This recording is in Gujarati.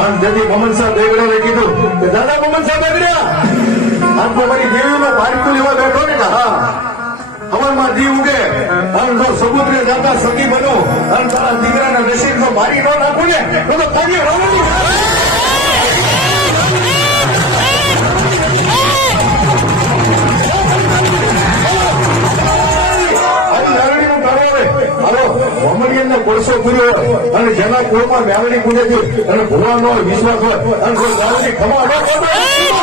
અને તેથી મમન સાહેબ દેવડાએ કીધું કે દાદા મમન સાહેબ દેવડા આમ તો મારી દેવીનો ભારતું લેવા બેઠો ને હા અમરમાં દી ઉગે અને જો સમુદ્રે જતા સખી બનો અને તારા દીકરાના નસીબ જો મારી ન નાખું ને તો કાર્ય રવાની કોળસો પૂર્યો અને જેના કુળમાં મેળવી પૂજે અને ભગવાનનો વિશ્વાસ હોય અને કોઈ દારૂની ખમા